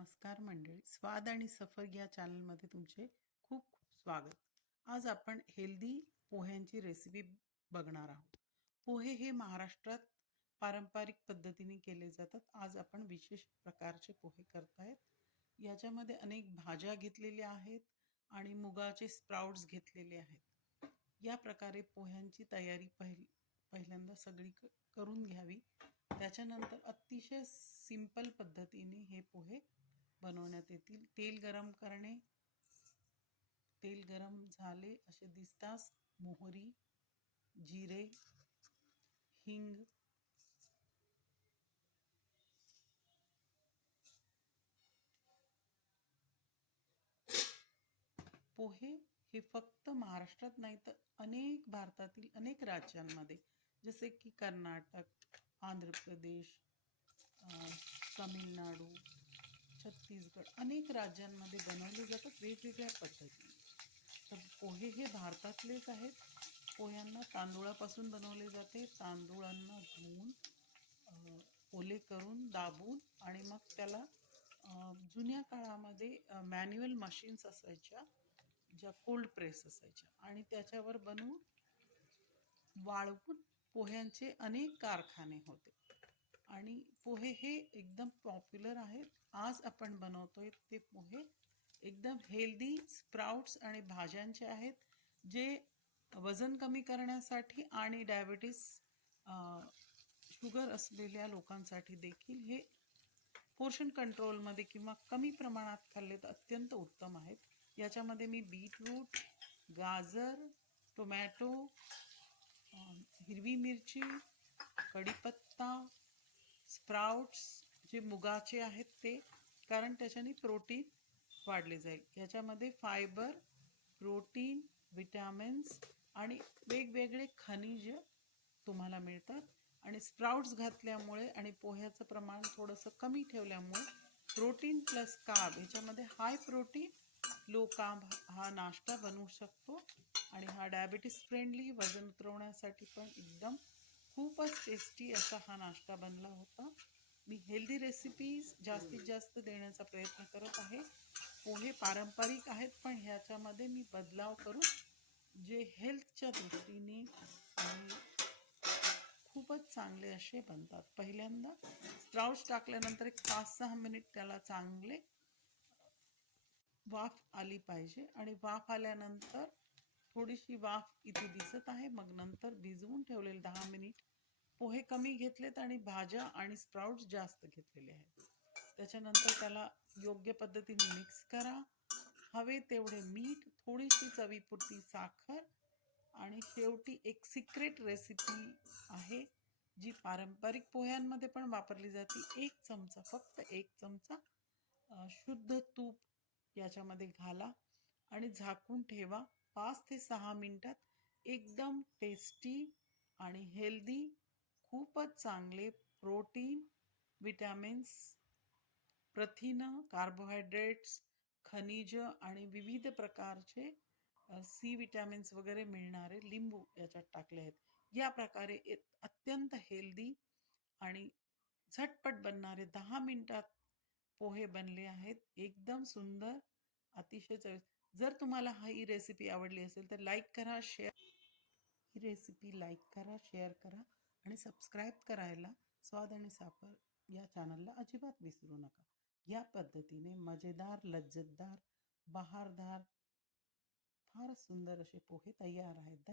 नमस्कार मंडळी, स्वाद आणि सफर या चॅनलमध्ये तुमचे खूप खूप स्वागत. आज आपण हेल्दी पोह्यांची रेसिपी बघणार आहोत. पोहे हे महाराष्ट्रात पारंपरिक पद्धतीने केले जातात. आज आपण विशेष प्रकारचे पोहे करतायत. याच्यामध्ये अनेक भाज्या घेतलेल्या आहेत आणि मुगाचे स्प्राउट्स घेतलेले आहेत. या प्रकारे पोह्यांची तयारी पहिल्यांदा सगळी करून घ्यावी. त्याच्यानंतर अतिशय सिंपल पद्धतीने हे पोहे बनवण्यात येतील. तेल गरम करणे. तेल गरम झाले असे दिसताच मोहरी, जिरे, हिंग, पोहे हे फक्त महाराष्ट्रात नाही तर भारतातील अनेक राज्यांमध्ये जसे की कर्नाटक, आंध्र प्रदेश, तामिळनाडू, छत्तीसगड अनेक राज्यांमध्ये बनवले जातात वेगवेगळ्या पद्धतीने. तर पोहे हे भारतातलेच आहेत. पोह्यांना तांदूळापासून बनवले जाते. तांदूळांना धुवून ओले करून दाबून आणि मग त्याला जुन्या काळामध्ये मॅन्युअल मशीन्स असायच्या, ज्या कोल्ड प्रेस असायच्या आणि त्याच्यावर बनवून वाळवून पोह्यांचे अनेक कारखाने होते आणि पोहे हे एकदम पॉप्युलर आहेत. आज आपण बनवतोय ते पोहे एकदम हेल्दी स्प्राउट्स आणि भाज्यांचे आहेत, जे वजन कमी करण्यासाठी आणि डायबिटीस, शुगर असलेल्या लोकांसाठी देखील हे पोर्शन कंट्रोलमध्ये किंवा कमी प्रमाणात खाल्ले तर अत्यंत उत्तम आहेत. याच्यामध्ये मी बीटरूट, गाजर, टोमॅटो, हिरवी मिरची, कढीपत्ता, स्प्राउट्स जे मुगाचे आहेत ते, कारण त्याच्याने प्रोटीन वाढले जाईल. याच्यामध्ये फायबर, प्रोटीन, विटॅमिन्स आणि वेगवेगळे खनिज तुम्हाला मिळतात. आणि स्प्राउट्स घातल्यामुळे आणि पोह्याचं प्रमाण थोडंसं कमी ठेवल्यामुळे प्रोटीन प्लस कार्ब याच्यामध्ये हाय प्रोटीन लो कार्ब हा नाश्ता बनवू शकतो. आणि हा डायबिटीस फ्रेंडली, वजन उतरवण्यासाठी पण एकदम खूपच टेस्टी असा हा नाश्ता बनला होता. मी हेल्दी रेसिपीज जास्तीत जास्त देण्याचा प्रयत्न करत आहे. पोहे पारंपरिक आहेत पण ह्याच्यामध्ये मी बदलाव करून जे हेल्थच्या दृष्टीने आणि खूपच चांगले असे बनतात. पहिल्यांदा स्प्राउट्स टाकल्यानंतर एक 5-6 मिनिट त्याला चांगले वाफ आली पाहिजे आणि वाफ आल्यानंतर थोडीशी वाफ इथे दिसत आहे. मग नंतर भिजवून ठेवलेले 10 मिनिट पोहे कमी घेतलेत आणि भाज्या आणि स्प्राउट्स जास्त घेतलेले आहेत. त्याच्यानंतर त्याला योग्य पद्धतीने मिक्स करा. हवे तेवढे मीठ, थोडीशी चवीपुरती साखर आणि शेवटी एक सिक्रेट रेसिपी आहे जी पारंपरिक पोह्यांमध्ये पण वापरली जाते. 1 चमचा, फक्त 1 चमचा शुद्ध तूप याच्यामध्ये घाला आणि झाकून ठेवा. 5 ते 6 मिनिटात एकदम टेस्टी आणि हेल्दी, खूपच चांगले प्रोटीन, विटॅमिन्स, प्रथिनं, कार्बोहायड्रेट्स, खनिज आणि विविध प्रकारचे सी विटॅमिन्स वगैरे मिळणारे लिंबू याच्यात टाकले आहेत. या प्रकारे अत्यंत हेल्दी आणि झटपट बनणारे 10 मिनिटात पोहे बनले आहेत. एकदम सुंदर, अतिशय जर तुम्हाला ही रेसिपी आवडली असेल तर लाईक करा, शेअर करा आणि सबस्क्राईब करायला स्वाद आणि साफर या चॅनलला अजिबात विसरू नका. या पद्धतीने मजेदार, लज्जतदार, बहारदार, फार सुंदर असे पोहे तयार आहेत.